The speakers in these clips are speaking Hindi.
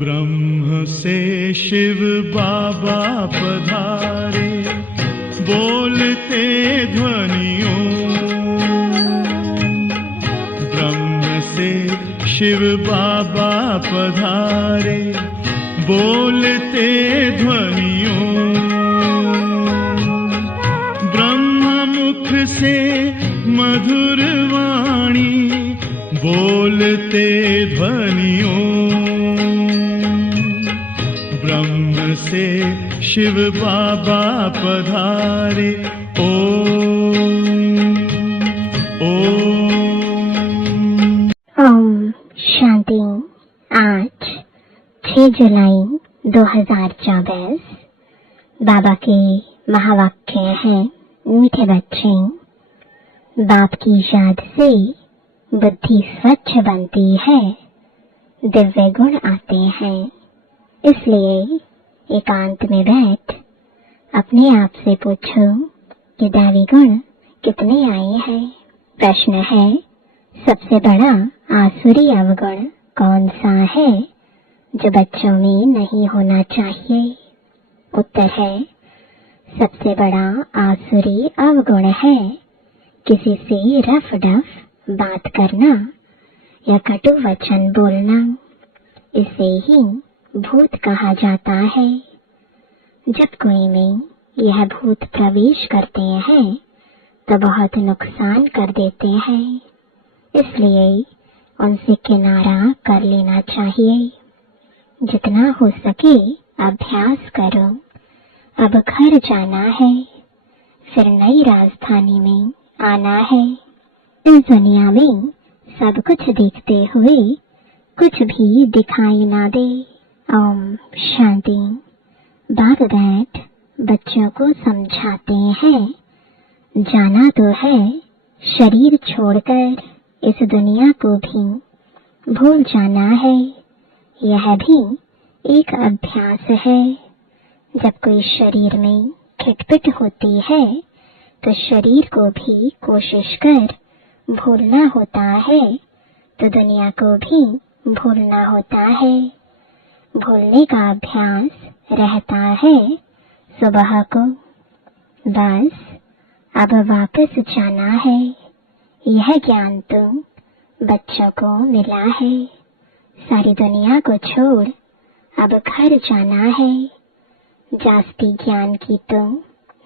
ब्रह्म से शिव बाबा पधारे, बोलते ध्वनियों। ब्रह्म से शिव बाबा पधारे, बोलते ध्वनियों। ब्रह्म मुख से मधुर वाणी, बोलते ध्वनियों। ब्रह्म से शिव बाबा पधारे, ओम शांति। आज 6 जुलाई 2024 बाबा के महावाक्य हैं, मीठे बच्चे, बाप की याद से बुद्धि स्वच्छ बनती है, दिव्य गुण आते हैं। इसलिए एकांत में बैठ अपने आप से पूछो कि दैवी गुण कितने आए हैं। प्रश्न है, सबसे बड़ा आसुरी अवगुण कौन सा है जो बच्चों में नहीं होना चाहिए? उत्तर है, सबसे बड़ा आसुरी अवगुण है किसी से रफ डफ बात करना या कटु वचन बोलना। इसे ही भूत कहा जाता है। जब कोई में यह भूत प्रवेश करते हैं तो बहुत नुकसान कर देते हैं, इसलिए उनसे किनारा कर लेना चाहिए। जितना हो सके अभ्यास करो। अब घर जाना है, फिर नई राजधानी में आना है। इस दुनिया में सब कुछ देखते हुए कुछ भी दिखाई ना दे। ओम शांति। बाप बैठ बच्चों को समझाते हैं, जाना तो है शरीर छोड़कर इस दुनिया को भी भूल जाना है। यह भी एक अभ्यास है। जब कोई शरीर में खिटपिट होती है तो शरीर को भी कोशिश कर भूलना होता है, तो दुनिया को भी भूलना होता है। भूलने का अभ्यास रहता है सुबह को। बस अब वापस जाना है। यह ज्ञान तो बच्चों को मिला है। सारी दुनिया को छोड़ अब घर जाना है। जास्ती ज्ञान की तो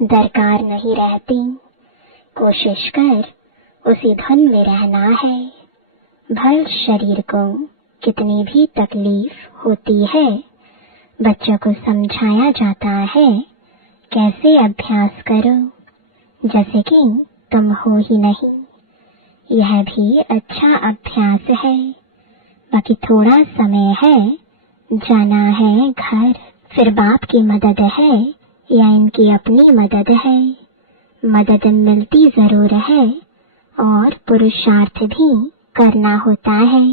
दरकार नहीं रहती। कोशिश कर उसी धुन में रहना है। भल शरीर को कितनी भी तकलीफ होती है, बच्चों को समझाया जाता है कैसे अभ्यास करो जैसे कि तुम हो ही नहीं। यह भी अच्छा अभ्यास है। बाकी थोड़ा समय है, जाना है घर। फिर बाप की मदद है या इनकी अपनी मदद है? मदद मिलती जरूर है और पुरुषार्थ भी करना होता है।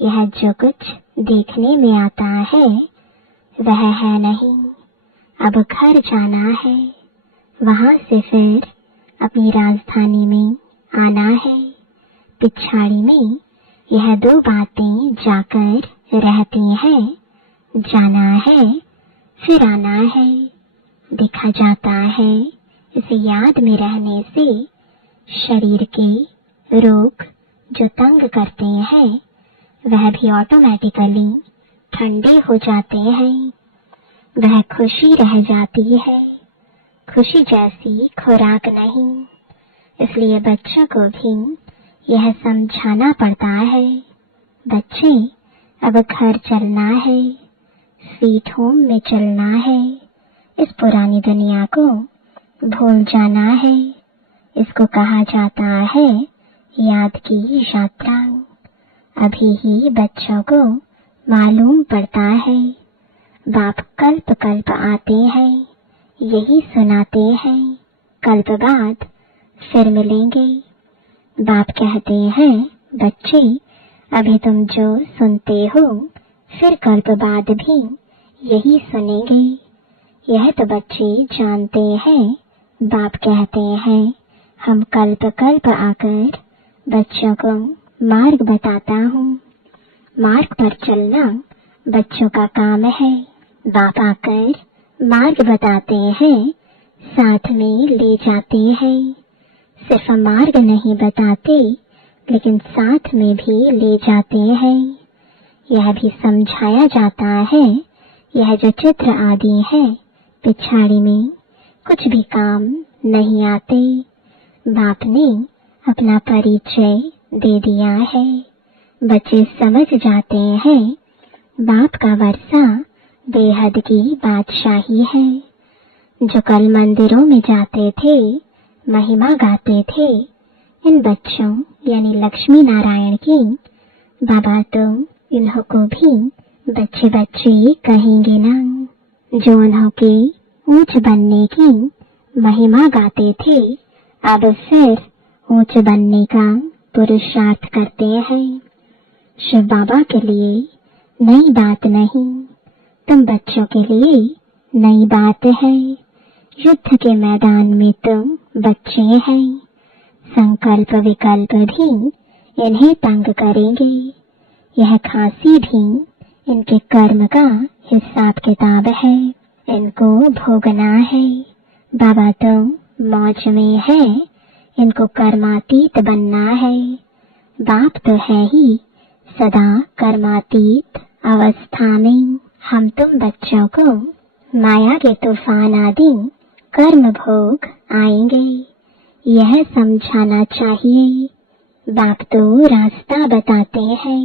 यह जो कुछ देखने में आता है वह है नहीं। अब घर जाना है, वहां से फिर अपनी राजधानी में आना है। पिछाड़ी में यह 2 बातें जाकर रहती हैं, जाना है फिर आना है। देखा जाता है इसे याद में रहने से शरीर के रोग जो तंग करते हैं वह भी ऑटोमेटिकली ठंडे हो जाते हैं। वह खुशी रह जाती है। खुशी जैसी खुराक नहीं। इसलिए बच्चों को भी यह समझाना पड़ता है, बच्चे अब घर चलना है, स्वीट होम में चलना है। इस पुरानी दुनिया को भूल जाना है। इसको कहा जाता है याद की यात्रा। अभी ही बच्चों को मालूम पड़ता है। बाप कल्प कल्प आते हैं, यही सुनाते हैं। कल्प बाद फिर मिलेंगे। बाप कहते हैं, बच्चे अभी तुम जो सुनते हो फिर कल्प बाद भी यही सुनेंगे। यह तो बच्चे जानते हैं। बाप कहते हैं, हम कल्प कल्प आकर बच्चों को मार्ग बताता हूँ। मार्ग पर चलना बच्चों का काम है। बाप आकर मार्ग बताते हैं, साथ में ले जाते हैं। सिर्फ मार्ग नहीं बताते, लेकिन साथ में भी ले जाते हैं। यह भी समझाया जाता है, यह जो चित्र आदि है पिछाड़ी में कुछ भी काम नहीं आते। बाप ने अपना परिचय दे दिया है। बच्चे समझ जाते हैं, बाप का वर्षा बेहद की बादशाही है। जो कल मंदिरों में जाते थे, महिमा गाते थे, इन बच्चों यानी लक्ष्मी नारायण की, बाबा तो इन्हों को भी बच्चे बच्चे कहेंगे ना। जो उन्हों के ऊंच बनने की महिमा गाते थे, अब फिर ऊंच बनने का पुरुषार्थ करते हैं। शिव बाबा के लिए नई बात नहीं, तुम बच्चों के लिए नई बात है। युद्ध के मैदान में तुम बच्चे हैं। संकल्प विकल्प भी इन्हें तंग करेंगे। यह खांसी भी इनके कर्म का हिसाब किताब है, इनको भोगना है। बाबा तो मौज में है, इनको कर्मातीत बनना है। बाप तो है ही सदा कर्मातीत अवस्था में। हम तुम बच्चों को माया के तूफान आदि कर्म भोग आएंगे, यह समझाना चाहिए। बाप तो रास्ता बताते हैं,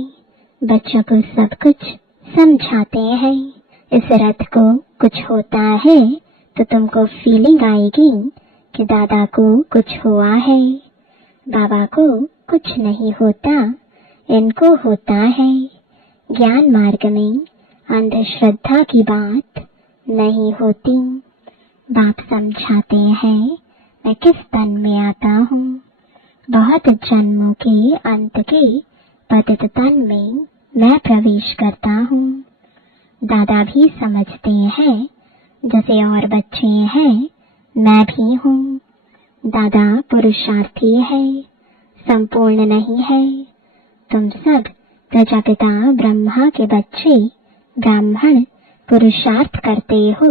बच्चों को सब कुछ समझाते हैं। इस रथ को कुछ होता है तो तुमको फीलिंग आएगी कि दादा को कुछ हुआ है। बाबा को कुछ नहीं होता, इनको होता है। ज्ञान मार्ग में अंधश्रद्धा की बात नहीं होती। बाप समझाते हैं, मैं किस तन में आता हूँ। बहुत जन्मों के अंत के पतित तन में मैं प्रवेश करता हूँ। दादा भी समझते हैं, जैसे और बच्चे हैं मैं भी हूँ। दादा पुरुषार्थी है, संपूर्ण नहीं है। तुम सब प्रजापिता ब्रह्मा के बच्चे ब्राह्मण पुरुषार्थ करते हो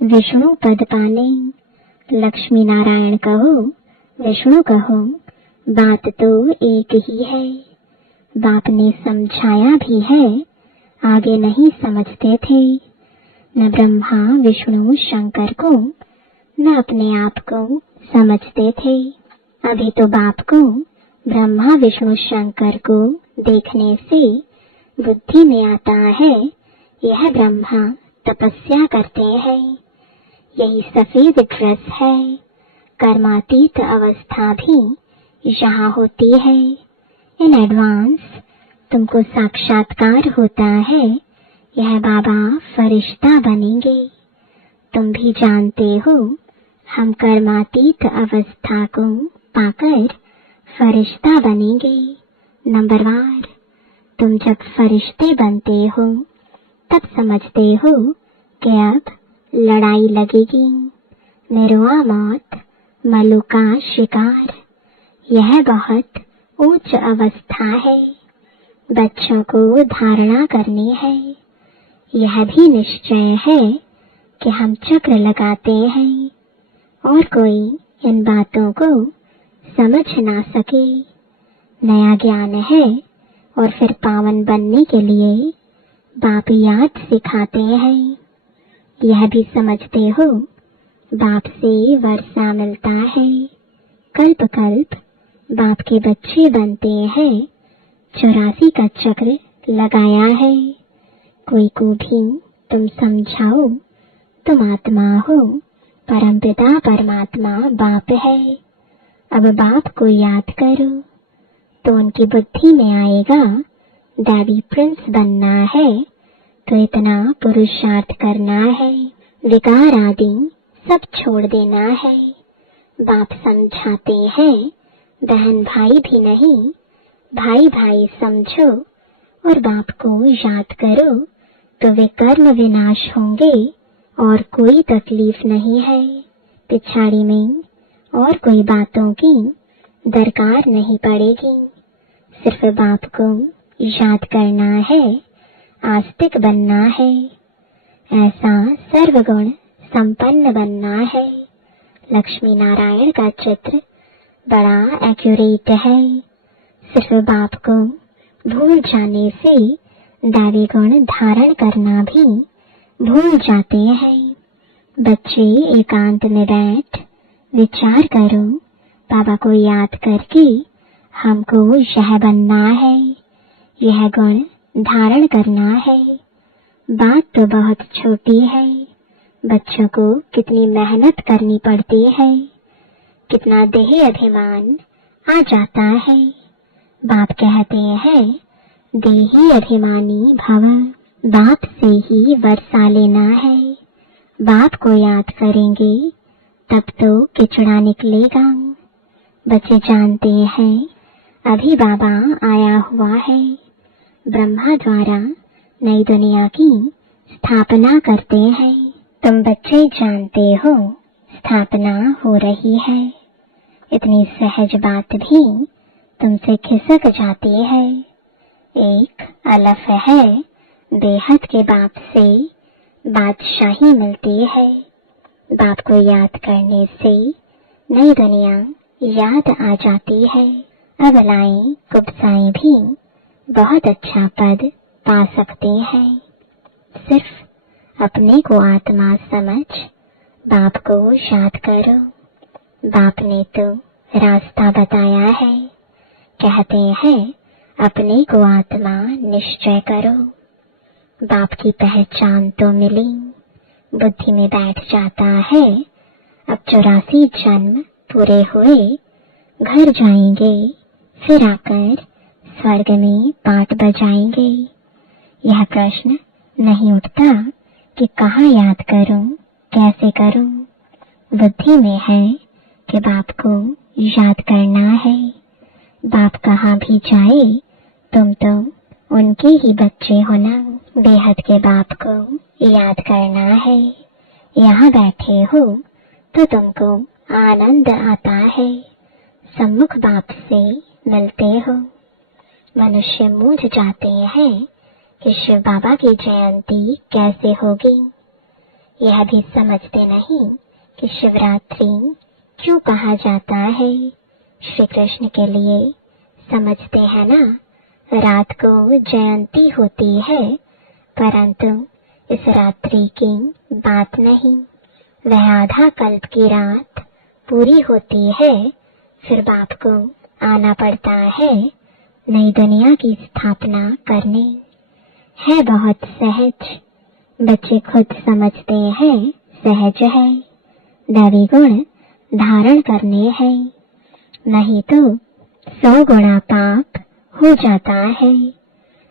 विष्णु पद पाने। लक्ष्मी नारायण कहो, विष्णु कहो, बात तो एक ही है। बाप ने समझाया भी है, आगे नहीं समझते थे। न ब्रह्मा विष्णु शंकर को न अपने आप को समझते थे। अभी तो बाप को ब्रह्मा विष्णु शंकर को देखने से बुद्धि में आता है, यह ब्रह्मा तपस्या करते हैं। यही सफेद ड्रेस है। कर्मातीत अवस्था भी यहाँ होती है। इन एडवांस तुमको साक्षात्कार होता है, यह बाबा फरिश्ता बनेंगे। तुम भी जानते हो, हम कर्मातीत अवस्था को पाकर फरिश्ता बनेंगे। नंबरवार, तुम जब फरिश्ते बनते हो तब समझते हो कि अब लड़ाई लगेगी। निर्वाह मौत, मलु का शिकार, यह बहुत उच्च अवस्था है। बच्चों को धारणा करनी है। यह भी निश्चय है कि हम चक्र लगाते हैं और कोई इन बातों को समझ ना सके। नया ज्ञान है और फिर पावन बनने के लिए बाप याद सिखाते हैं। यह भी समझते हो, बाप से वर्षा मिलता है। कल्प कल्प बाप के बच्चे बनते हैं। 84 का चक्र लगाया है। कोई को भी तुम समझाओ, तुम आत्मा हो, परमपिता परमात्मा बाप है। अब बाप को याद करो तो उनकी बुद्धि में आएगा, दैवी प्रिंस बनना है तो इतना पुरुषार्थ करना है। विकार आदि सब छोड़ देना है। बाप समझाते हैं बहन भाई भी नहीं, भाई भाई समझो और बाप को याद करो तो वे कर्म विनाश होंगे और कोई तकलीफ नहीं है। पिछाड़ी में और कोई बातों की दरकार नहीं पड़ेगी, सिर्फ बाप को याद करना है, आस्तिक बनना है, ऐसा सर्वगुण संपन्न बनना है। लक्ष्मी नारायण का चित्र बड़ा एक्यूरेट है। सिर्फ बाप को भूल जाने से दैवी गुण धारण करना भी भूल जाते हैं। बच्चे एकांत में बैठ विचार करो, बाबा को याद करके हमको यह बनना है, यह गुण धारण करना है। बात तो बहुत छोटी है, बच्चों को कितनी मेहनत करनी पड़ती है, कितना देही अभिमान आ जाता है। बाप कहते हैं देही अभिमानी भव, बाप से ही वर्षा लेना है। बाप को याद करेंगे तब तो किचड़ा निकलेगा। बच्चे जानते हैं अभी बाबा आया हुआ है, ब्रह्मा द्वारा नई दुनिया की स्थापना करते हैं। तुम बच्चे जानते हो स्थापना हो रही है, इतनी सहज बात भी तुमसे खिसक जाती है। एक अलफ है, बेहद के बाप से बादशाही मिलती है। बाप को याद करने से नई दुनिया याद आ जाती है। अब लाएं कुबसाएं भी बहुत अच्छा पद पा सकते हैं। सिर्फ अपने को आत्मा समझ बाप को याद करो। बाप ने तो रास्ता बताया है, कहते हैं अपने को आत्मा निश्चय करो। बाप की पहचान तो मिली, बुद्धि में बैठ जाता है। अब 84 जन्म पूरे हुए, घर जाएंगे, फिर आकर स्वर्ग में पाठ बजाएंगे। यह प्रश्न नहीं उठता कि कहाँ याद करूं, कैसे करूं। बुद्धि में है कि बाप को याद करना है। बाप कहाँ भी जाए तुम तो उनके ही बच्चे हो ना। बेहद के बाप को याद करना है। यहाँ बैठे हो तो तुमको आनंद आता है, सम्मुख बाप से मिलते हो। मनुष्य मूझ जाते हैं कि शिव बाबा की जयंती कैसे होगी। यह भी समझते नहीं कि शिवरात्रि क्यों कहा जाता है। श्री कृष्ण के लिए समझते हैं ना, रात को जयंती होती है, परंतु इस रात्रि की बात नहीं। वह आधा कल्प की रात पूरी होती है, फिर बाप को आना पड़ता है नई दुनिया की स्थापना करने। है बहुत सहज, बच्चे खुद समझते हैं सहज है। दैवी गुण धारण करने हैं, नहीं तो 100 गुणा पाप हो जाता है।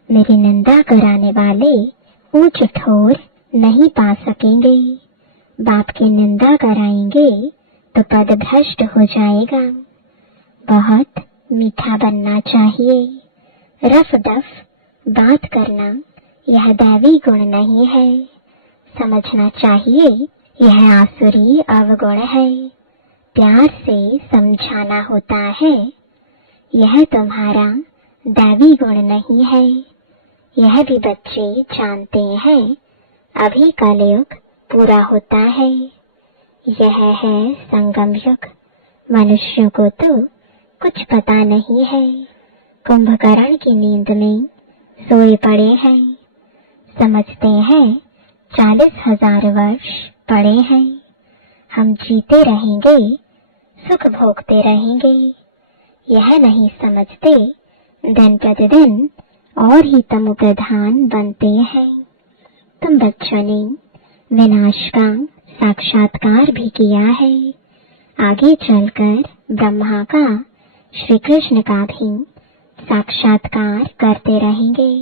मेरी निंदा कराने वाले ऊंच ठोर नहीं पा सकेंगे। बाप की निंदा कराएंगे तो पद भ्रष्ट हो जाएगा। बहुत मीठा बनना चाहिए। रफ दफ बात करना यह दैवी गुण नहीं है। समझना चाहिए यह आसुरी अवगुण है। प्यार से समझाना होता है, यह तुम्हारा दैवी गुण नहीं है। यह भी बच्चे जानते हैं, अभी कलयुग पूरा होता है। यह है संगम युग। मनुष्यों को तो कुछ पता नहीं है, कुंभकर्ण की नींद में सोए पड़े हैं। समझते हैं 40,000 वर्ष पड़े हैं, हम जीते रहेंगे, सुख भोगते रहेंगे। यह नहीं समझते दिन प्रतिदिन और ही तमो प्रधान बनते हैं। तुम बच्चों ने विनाश का साक्षात्कार भी किया है, आगे चलकर ब्रह्मा का, श्री कृष्ण का भी साक्षात्कार करते रहेंगे।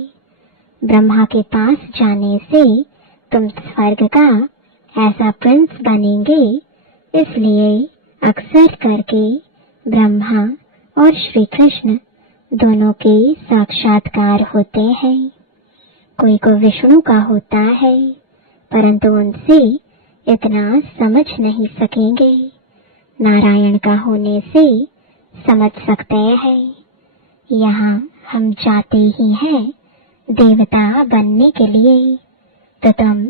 ब्रह्मा के पास जाने से तुम स्वर्ग का ऐसा प्रिंस बनेंगे, इसलिए अक्सर करके ब्रह्मा और श्री कृष्ण दोनों के साक्षात्कार होते हैं। कोई को विष्णु का होता है, परंतु उनसे इतना समझ नहीं सकेंगे। नारायण का होने से समझ सकते हैं। यहाँ हम जाते ही हैं देवता बनने के लिए। तो तुम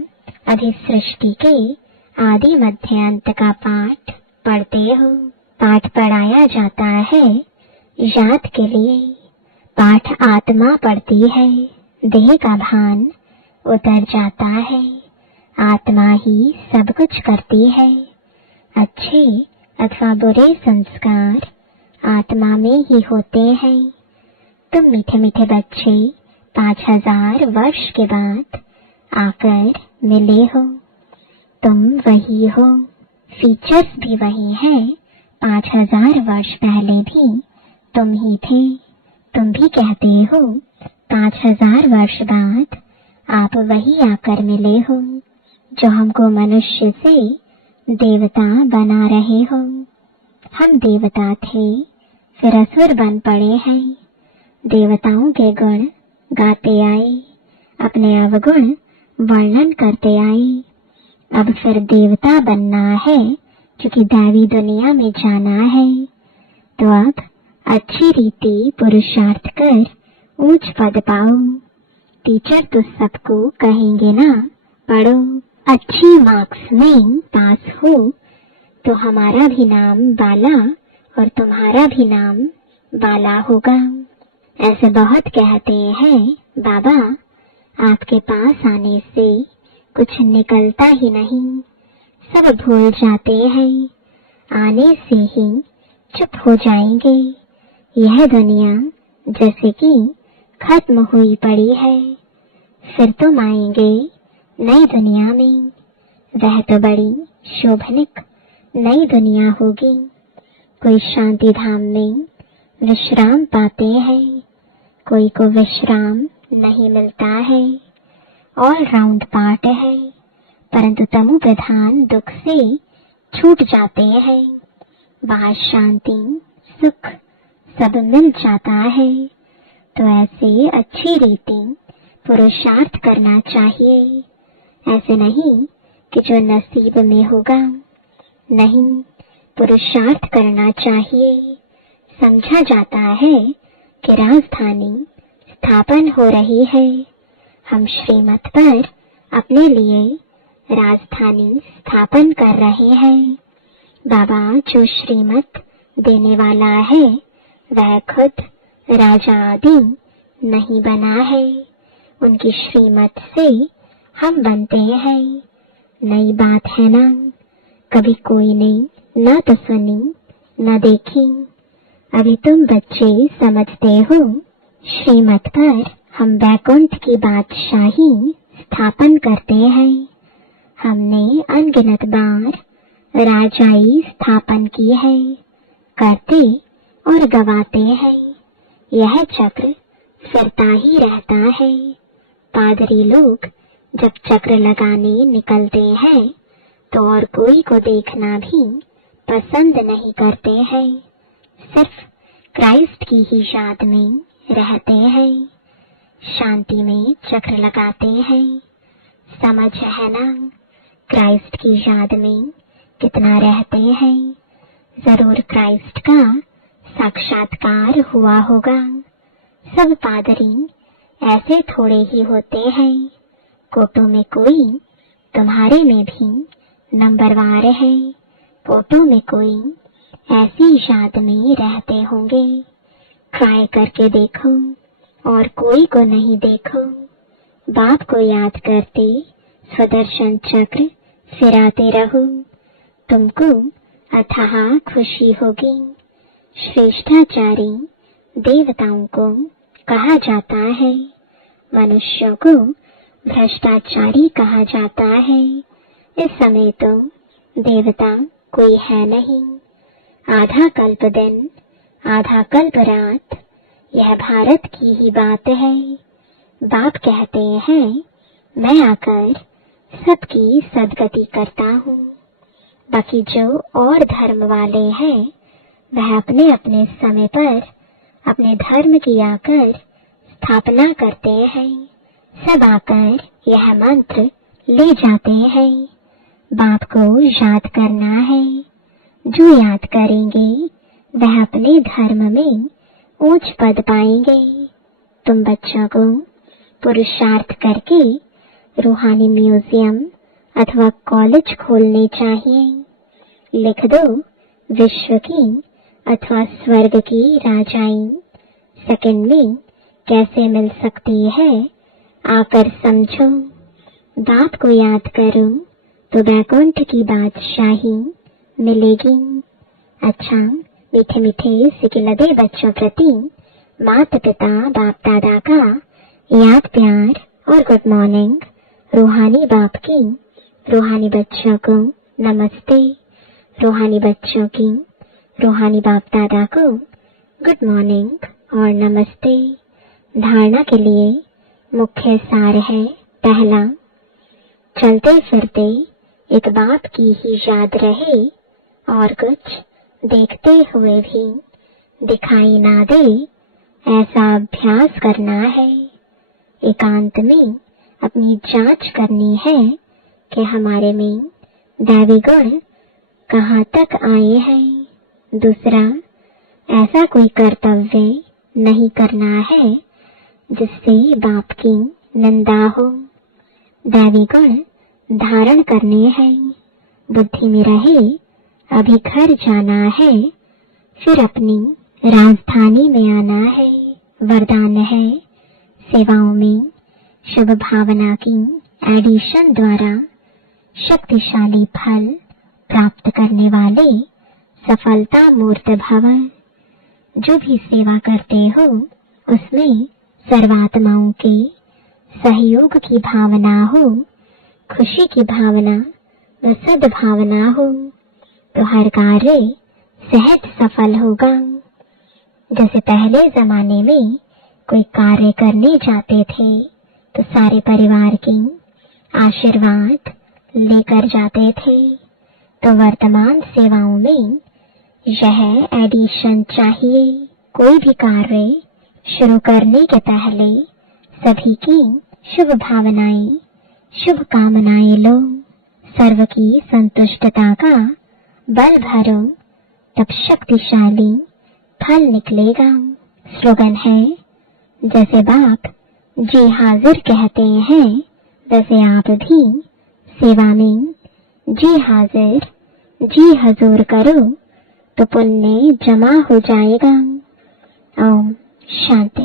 अभी सृष्टि के आदि मध्य अंत का पाठ पढ़ते हो। पाठ पढ़ाया जाता है याद के लिए। पाठ आत्मा पढ़ती है, देह का भान उतर जाता है। आत्मा ही सब कुछ करती है। अच्छे अथवा बुरे संस्कार आत्मा में ही होते हैं। तुम मीठे मीठे बच्चे 5000 वर्ष के बाद आकर मिले हो। तुम वही हो, फीचर्स भी वही हैं। 5000 वर्ष पहले भी तुम ही थे। तुम भी कहते हो 5000 वर्ष बाद आप वही आकर मिले हो जो हमको मनुष्य से देवता बना रहे हो। हम देवता थे, फिर असुर बन पड़े हैं। देवताओं के गुण गाते आए, अपने अवगुण वर्णन करते आए। अब फिर देवता बनना है, क्योंकि दैवी दुनिया में जाना है। तो अब अच्छी रीति पुरुषार्थ कर ऊंच पद पाओ। टीचर तो सबको कहेंगे ना, पढ़ो। अच्छी मार्क्स में पास हो तो हमारा भी नाम बाला और तुम्हारा भी नाम बाला होगा। ऐसे बहुत कहते हैं बाबा, आपके पास आने से कुछ निकलता ही नहीं, सब भूल जाते हैं, आने से ही चुप हो जाएंगे। यह दुनिया जैसे कि खत्म हुई पड़ी है। फिर तुम आएंगे नई दुनिया में। वह तो बड़ी शोभनिक नई दुनिया होगी। कोई शांति धाम में विश्राम पाते हैं, कोई को विश्राम नहीं मिलता है। ऑल राउंड पार्ट है, परंतु तमो प्रधान दुख से छूट जाते हैं। वहाँ शांति सुख सब मिल जाता है। तो ऐसे अच्छी रीति पुरुषार्थ करना चाहिए। ऐसे नहीं कि जो नसीब में होगा, नहीं, पुरुषार्थ करना चाहिए। समझा जाता है कि राजधानी स्थापन हो रही है। हम श्रीमत पर अपने लिए राजधानी स्थापन कर रहे हैं। बाबा जो श्रीमत देने वाला है, वह खुद राजा आदि नहीं बना है। उनकी श्रीमत से हम बनते हैं। नई बात है ना, कभी कोई ने न तो सुनी न देखी। अभी तुम बच्चे समझते हो, श्रीमत पर हम वैकुंठ की बादशाही स्थापन करते हैं। हमने अनगिनत बार राजाई स्थापन की है, करते और गवाते हैं। यह चक्र फिरता ही रहता है। पादरी लोग जब चक्र लगाने निकलते हैं तो और कोई को देखना भी पसंद नहीं करते हैं। सिर्फ क्राइस्ट की ही याद में रहते हैं, शांति में चक्र लगाते हैं। समझ है ना, क्राइस्ट की याद में कितना रहते हैं। जरूर क्राइस्ट का साक्षात्कार हुआ होगा। सब पादरी ऐसे थोड़े ही होते हैं। कोटो में कोई तुम्हारे में भी नंबरवार है। कोटो में कोई ऐसी याद में रहते होंगे। ट्राई करके देखो और कोई को नहीं देखो। बाप को याद करते सुदर्शन चक्र फिराते रहो। तुमको अथाह खुशी होगी। श्रेष्ठाचारी देवताओं को कहा जाता है, मनुष्यों को भ्रष्टाचारी कहा जाता है। इस समय तो देवता कोई है नहीं। आधा कल्प दिन, आधा कल्प रात, यह भारत की ही बात है। बाप कहते हैं, मैं आकर सबकी सदगति करता हूँ। बाकी जो और धर्म वाले हैं वह अपने अपने समय पर अपने धर्म की आकर स्थापना करते हैं। सब आकर यह मंत्र ले जाते हैं। बाप को याद करना है। जो याद करेंगे वह अपने धर्म में ऊंच पद पाएंगे। तुम बच्चों को पुरुषार्थ करके रूहानी म्यूजियम अथवा कॉलेज खोलने चाहिए। लिख दो विश्व की अथवा स्वर्ग की राजाई सेकंड में कैसे मिल सकती है, आकर समझो। बाप को याद करो तो वैकुंठ की बादशाही मिलेगी। अच्छा, मीठे मीठे सिकिलदे बच्चों प्रति माता पिता बाप दादा का याद प्यार और गुड मॉर्निंग। रूहानी बाप की रूहानी बच्चों को नमस्ते। रूहानी बच्चों की रूहानी बाप दादा को गुड मॉर्निंग और नमस्ते। धारणा के लिए मुख्य सार है। पहला, चलते फिरते एक बाप की ही याद रहे और कुछ देखते हुए भी दिखाई ना दे, ऐसा अभ्यास करना है। एकांत में अपनी जांच करनी है कि हमारे में दैवी गुण कहाँ तक आए हैं। दूसरा, ऐसा कोई कर्तव्य नहीं करना है जिससे बाप की निंदा हो। दैवी गुण धारण करने हैं। बुद्धि में रहे अभी घर जाना है, फिर अपनी राजधानी में आना है। वरदान है सेवाओं में शुभ भावना की एडिशन द्वारा शक्तिशाली फल प्राप्त करने वाले सफलता मूर्त भव। जो भी सेवा करते हो उसमें सर्वात्माओं के सहयोग की भावना हो, खुशी की भावना व सद्भावना हो, तो हर कार्य सहज सफल होगा। जैसे पहले जमाने में कोई कार्य करने जाते थे तो सारे परिवार की आशीर्वाद लेकर जाते थे। तो वर्तमान सेवाओं में यह एडिशन चाहिए। कोई भी कार्य शुरू करने के पहले सभी की शुभ भावनाएं, शुभ कामनाएं लो। सर्व की संतुष्टता का बल भरो, तब शक्तिशाली फल निकलेगा। स्लोगन है, जैसे बाप जी हाजिर कहते हैं वैसे आप भी सेवा में जी हाजिर जी हजूर करो तो पुण्य जमा हो जाएगा। ओम शांति।